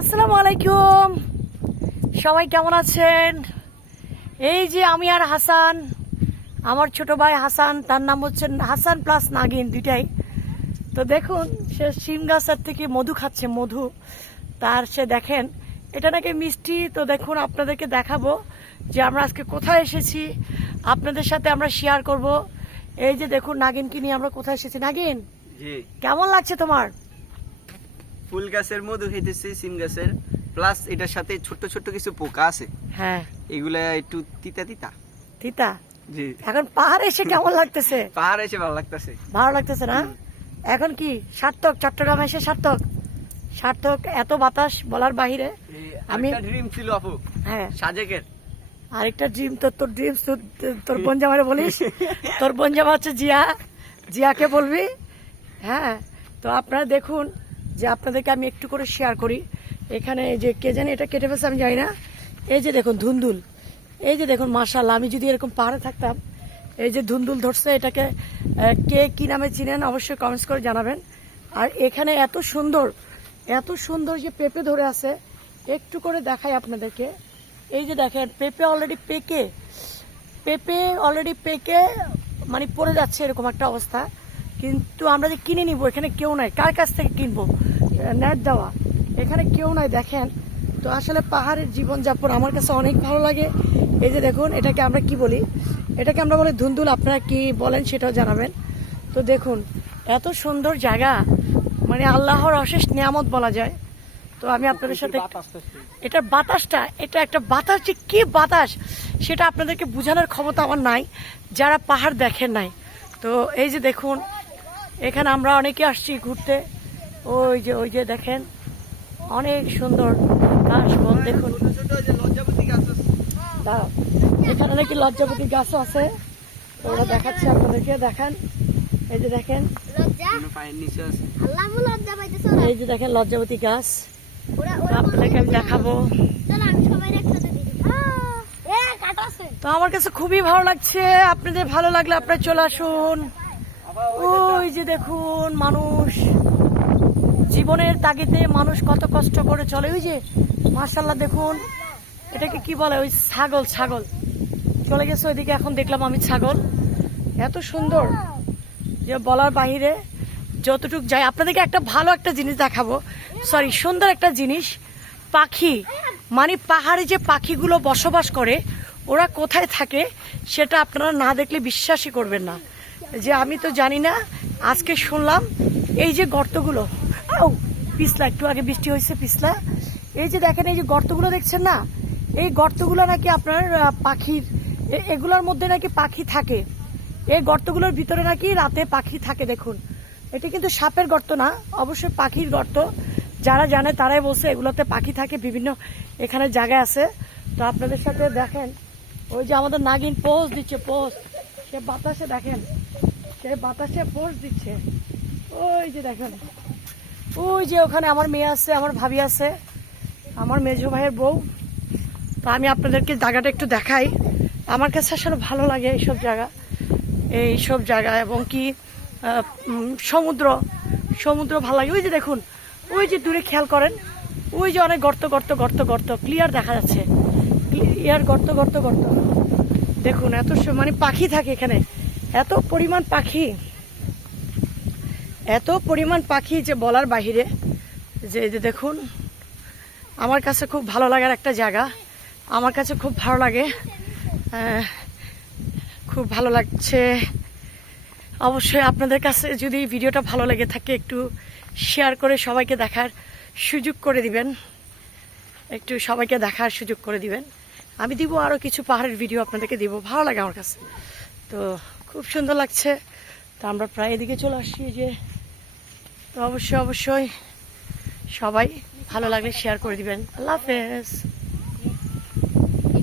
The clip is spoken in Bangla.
আসসালামু আলাইকুম, সবাই কেমন আছেন? এই যে আমি আর হাসান, আমার ছোট ভাই হাসান, তার নাম হচ্ছে হাসান প্লাস নাগিন দুইটাই। তো দেখুন, সে শিম গাছের থেকে মধু খাচ্ছে, মধু। তার সে দেখেন এটা নাকি মিষ্টি। তো দেখুন, আপনাদেরকে দেখাবো যে আমরা আজকে কোথায় এসেছি, আপনাদের সাথে আমরা শেয়ার করব। এই যে দেখুন, নাগিনকে নিয়ে আমরা কোথায় এসেছি। নাগিন, জি, কেমন লাগছে তোমার? ফুল গাছের মধু খেতেছি, সিম গাছের, প্লাস এটার সাথে ছোট ছোট কিছু পোকা আছে। হ্যাঁ, এগুলা একটু তিতা তিতা। তিতা। জি, এখন পাহাড়ে এসে কেমন লাগতেছে? পাহাড়ে এসে ভালো লাগতেছে। ভালো লাগতেছে না? এখন কি সার্থক, চট্টগ্রাম এসে সার্থক? সার্থক, এত বাতাস বলার বাহিরে। আমি ড্রিম ছিল আপু, হ্যাঁ, সাজেকের। আরেকটা ড্রিম। তোর ড্রিম তোর বোন জামারে বলিস। তোর বোন জামা হচ্ছে জিয়া, জিয়াকে বলবি। হ্যাঁ, তো আপনারা দেখুন যে আপনাদেরকে আমি একটু করে শেয়ার করি। এখানে এই যে কে জানি এটা কেটে ফেলছে, আমি জানি না। এই যে দেখুন ধুন্দুল, এই যে দেখুন মাশাআল্লাহ, আমি যদি এরকম পাহাড়ে থাকতাম। এই যে ধুন্দুল ধরছে, এটাকে কে কি নামে চিনেন অবশ্যই কমেন্টস করে জানাবেন। আর এখানে এত সুন্দর, এত সুন্দর যে পেঁপে ধরে আছে, একটু করে দেখাই আপনাদেরকে। এই যে দেখেন, পেঁপে অলরেডি পেকে মানে পড়ে যাচ্ছে, এরকম একটা অবস্থা। কিন্তু আমরা যে কিনে নিব, এখানে কেউ নাই। কার কাছ থেকে কিনবো? নেট দেওয়া, এখানে কেউ নাই। দেখেন, তো আসলে পাহাড়ের জীবনযাপন আমার কাছে অনেক ভালো লাগে। এই যে দেখুন, এটাকে আমরা কি বলি? এটাকে আমরা বলি ধুন্দুল। আপনারা কি বলেন সেটাও জানাবেন। তো দেখুন, এত সুন্দর জায়গা, মানে আল্লাহর অশেষ নিয়ামত বলা যায়। তো আমি আপনাদের সাথে এটার বাতাসটা, এটা একটা বাতাস, যে কি বাতাস সেটা আপনাদেরকে বোঝানোর ক্ষমতা আমার নাই, যারা পাহাড় দেখেন নাই। তো এই যে দেখুন, এখানে আমরা অনেকে আসছি ঘুরতে। ওই যে দেখেন, অনেক সুন্দর ঘাস বন। দেখুন, দাঁড়াও, এখানে নাকি লজ্জাপতি গাছও আছে। তো ওরা দেখাচ্ছে আপনাদেরকে, দেখান। এই যে দেখেন, এই যে দেখেন লজ্জাপতি গাছ। আপনাদেরকে আমি দেখাবো। তো আমার কাছে খুবই ভালো লাগছে। আপনাদের ভালো লাগলে আপনারা চলে আসুন। ওই যে দেখুন, মানুষ জীবনের তাগিদে মানুষ কত কষ্ট করে চলে। ওই যে মাশাআল্লাহ, দেখুন এটাকে কি বলে? ওই ছাগল চলে গেছে ওইদিকে। এখন দেখলাম আমি ছাগল। এত সুন্দর যে বলার বাহিরে। যতটুক যাই, আপনাদেরকে একটা ভালো একটা জিনিস দেখাবো। সরি, সুন্দর একটা জিনিস। পাখি, মানে পাহাড়ে যে পাখিগুলো বসবাস করে, ওরা কোথায় থাকে সেটা আপনারা না দেখলে বিশ্বাসই করবেন না। যে আমি তো জানি না, আজকে শুনলাম। এই যে গর্তগুলো, পিছলা, একটু আগে বৃষ্টি হয়েছে, পিছলা। এই যে দেখেন, এই যে গর্তগুলো দেখছেন না, এই গর্তগুলো নাকি আপনার পাখির, এগুলোর মধ্যে নাকি পাখি থাকে। এই গর্তগুলোর ভিতরে নাকি রাতে পাখি থাকে। দেখুন, এটা কিন্তু সাপের গর্ত না, অবশ্যই পাখির গর্ত। যারা জানে তারাই বলছে এগুলোতে পাখি থাকে। বিভিন্ন এখানে জায়গা আছে। তো আপনাদের সাথে দেখেন, ওই যে আমাদের নাগিন পোজ দিচ্ছে, পোজ। সে বাতাসে, দেখেন, সে বাতাসে পোজ দিচ্ছে। ওই যে দেখেন, ওই যে ওখানে আমার মেয়ে আছে, আমার ভাবি আছে, আমার মেজো ভাইয়ের বউ। তো আমি আপনাদেরকে জায়গাটা একটু দেখাই। আমার কাছে আসলে ভালো লাগে এইসব জায়গা, এবং কি সমুদ্র ভালো লাগে। ওই যে দেখুন, ওই যে দূরে খেয়াল করেন, ওই যে অনেক গর্ত ক্লিয়ার দেখা যাচ্ছে, ক্লিয়ার গর্ত। দেখুন, এত মানে পাখি থাকে এখানে, এত পরিমাণ পাখি যে বলার বাহিরে। যে দেখুন, আমার কাছে খুব ভালো লাগার একটা জায়গা। আমার কাছে খুব ভালো লাগে, খুব ভালো লাগছে। অবশ্যই আপনাদের কাছে যদি ভিডিওটা ভালো লেগে থাকে, একটু শেয়ার করে সবাইকে দেখার সুযোগ করে দিবেন। আমি দিব আরও কিছু পাহাড়ের ভিডিও আপনাদেরকে দিব, ভালো লাগে আমার কাছে। তো খুব সুন্দর লাগছে। তো আমরা প্রায় এদিকে চলে আসছি। যে তো অবশ্যই সবাই ভালো লাগলে শেয়ার করে দিবেন। আল্লাহ হাফেজ।